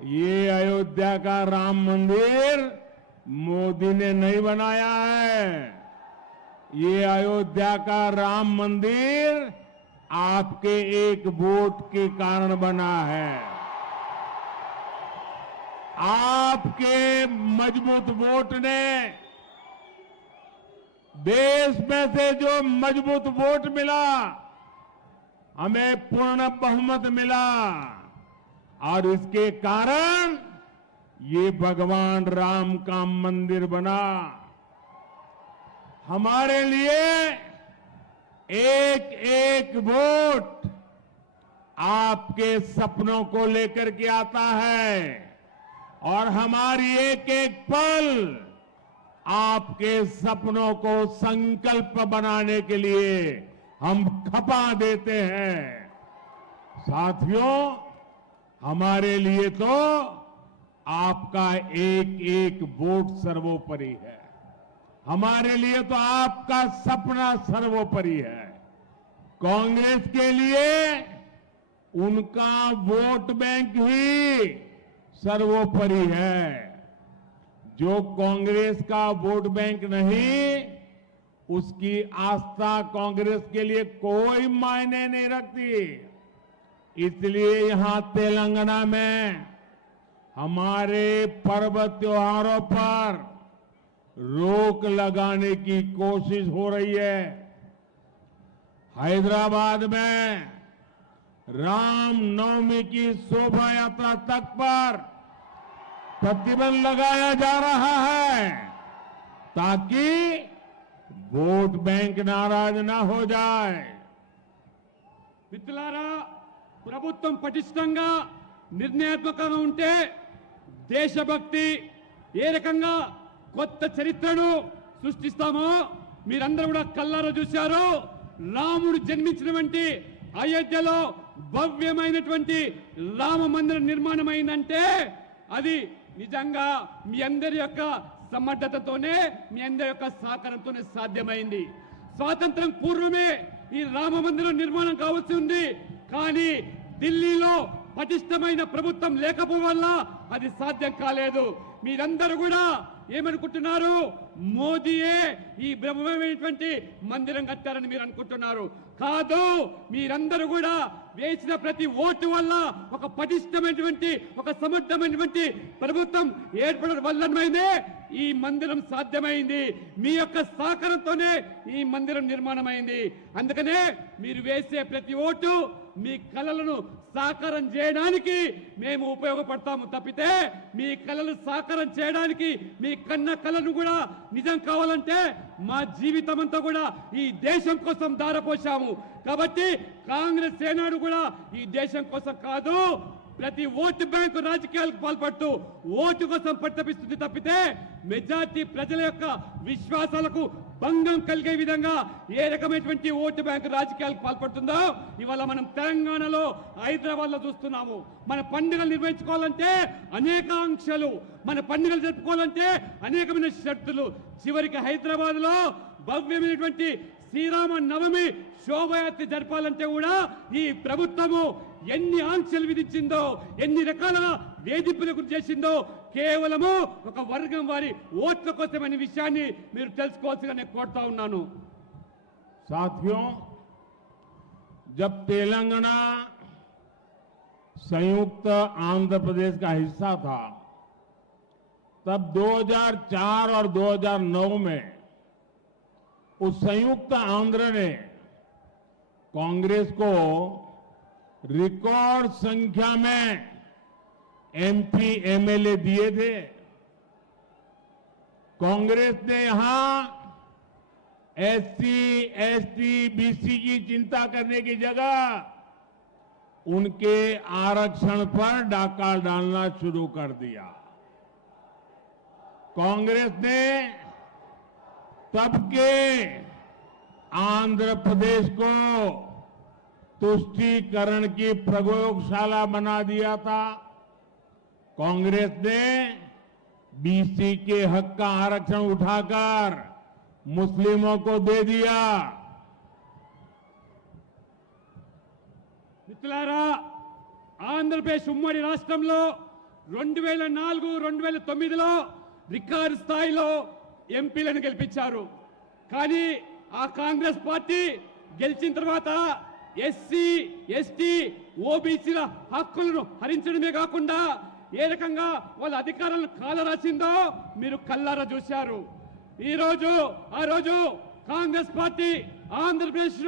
ये अयोध्या का राम मंदिर मोदी ने नहीं बनाया है। ये अयोध्या का राम मंदिर आपके एक वोट के कारण बना है। आपके मजबूत वोट ने, देश में से जो मजबूत वोट मिला, हमें पूर्ण बहुमत मिला और इसके कारण ये भगवान राम का मंदिर बना। हमारे लिए एक एक वोट आपके सपनों को लेकर के आता है और हमारी एक एक पल आपके सपनों को संकल्प बनाने के लिए हम खपा देते हैं। साथियों, हमारे लिए तो आपका एक एक वोट सर्वोपरि है। हमारे लिए तो आपका सपना सर्वोपरि है। कांग्रेस के लिए उनका वोट बैंक ही सर्वोपरि है। जो कांग्रेस का वोट बैंक नहीं, उसकी आस्था कांग्रेस के लिए कोई मायने नहीं रखती। इसलिए यहां तेलंगाना में हमारे पर्व त्योहारों पर रोक लगाने की कोशिश हो रही है। हैदराबाद में राम नवमी की शोभा यात्रा तक पर प्रतिबंध लगाया जा रहा है ताकि वोट बैंक नाराज ना हो जाए। మిత్రులారా, ప్రభుత్వం పటిష్టంగా నిర్ణయాత్మకంగా ఉంటే దేశభక్తి ఏ రకంగా కొత్త చరిత్రను సృష్టిస్తామో మీరందరూ కూడా కళ్ళారా చూశారు. రాముడు జన్మించినటువంటి అయోధ్యలో భవ్యమైనటువంటి రామ మందిర నిర్మాణం అయిందంటే అది నిజంగా మీ అందరి యొక్క సమర్థతతోనే, మీ అందరి యొక్క సహకారంతోనే సాధ్యమైంది. స్వాతంత్రం పూర్వమే ఈ రామ మందిరం నిర్మాణం కావాల్సి ఉంది. కానీ ఢిల్లీలో పటిష్టమైన ప్రభుత్వం లేకపోవడం వల్ల అది సాధ్యం కాలేదు. మీరందరూ కూడా ఏమనుకుంటున్నారు? మోదీయే ఈ బ్రహ్మమైనటువంటి మందిరం కట్టారని మీరు అనుకుంటున్నారు. కాదు, మీరందరూ కూడా వేసిన ప్రతి ఓటు వల్ల ఒక పటిష్టమైనటువంటి, ఒక సమర్థమైనటువంటి ప్రభుత్వం ఏర్పడడం వల్లనే ఈ మందిరం సాధ్యమైంది. మీ యొక్క సహకారంతోనే ఈ మందిరం నిర్మాణమైంది. అందుకనే మీరు వేసే ప్రతి ఓటు మీ కలలను సాకారం చేయడానికి మేము ఉపయోగపడతాము తప్పితే, మీ కలలు సాకారం చేయడానికి, మీ కన్న కలను కూడా నిజం కావాలంటే మా జీవితం అంతా కూడా ఈ దేశం కోసం దారపోశాము. కాబట్టి కాంగ్రెస్ ఏనాడు కూడా ఈ దేశం కోసం కాదు, ప్రతి ఓటు బ్యాంకు రాజకీయాలకు పాల్పడుతూ ఓటు కోసం పట్టపిస్తుంది తప్పితే మెజార్టీ ప్రజల యొక్క విశ్వాసాలకు భంగం కలిగే విధంగా ఏ రకమైనటువంటి ఓటు బ్యాంకు రాజకీయాలకు పాల్పడుతుందో ఇవాళ మనం తెలంగాణలో, హైదరాబాద్ లో చూస్తున్నాము. మన పండుగలు నిర్వహించుకోవాలంటే అనేక ఆంక్షలు, మన పండుగలు జరుపుకోవాలంటే అనేకమైన షరతులు. చివరికి హైదరాబాద్ లో భవ్యమైనటువంటి శ్రీరామ నవమి శోభయాత్ర జరపాలంటే కూడా ఈ ప్రభుత్వము ఎన్ని ఆంక్షలు విధించిందో, ఎన్ని రకాల వేధింపులకు చేసిందో కేవలము ఒక వర్గం వారి ఓట్ల కోసమనే విషయాన్ని మీరు తెలుసుకోవాల్సిగా నేను కోరుతా ఉన్నాను. साथियों, जब तेलंगाना संयुक्त आंध्र प्रदेश का हिस्सा था, तब 2004 और 2009 में उस संयुक्त आंध्र ने कांग्रेस को रिकॉर्ड संख्या में एमपी एमएलए दिए थे। कांग्रेस ने यहां एससी, एसटी, बीसी की चिंता करने की जगह उनके आरक्षण पर डाका डालना शुरू कर दिया। कांग्रेस ने तब के आंध्र प्रदेश को तुष्टीकरण की प्रयोगशाला बना दिया था। कांग्रेस ने बीसी के हक का आरक्षण उठाकर मुस्लिमों को दे दिया। మిత్రులారా, ఆంధ్రప్రదేశ్ ఉమ్మడి రాష్ట్రంలో 2004 2009లో రికార్డు స్థాయిలో ఎంపీలను గెలిపించారు. కానీ ఆ కాంగ్రెస్ పార్టీ గెలిచిన తర్వాత ఎస్సీ ఎస్టీ ఓబీసీల హక్కులను హరించడమే కాకుండా ఏ రకంగా వాళ్ళ అధికారాలను కాలరాసిందో మీరు కల్లారా చూశారు. ఆ రోజు కాంగ్రెస్ పార్టీ ఆంధ్రప్రదేశ్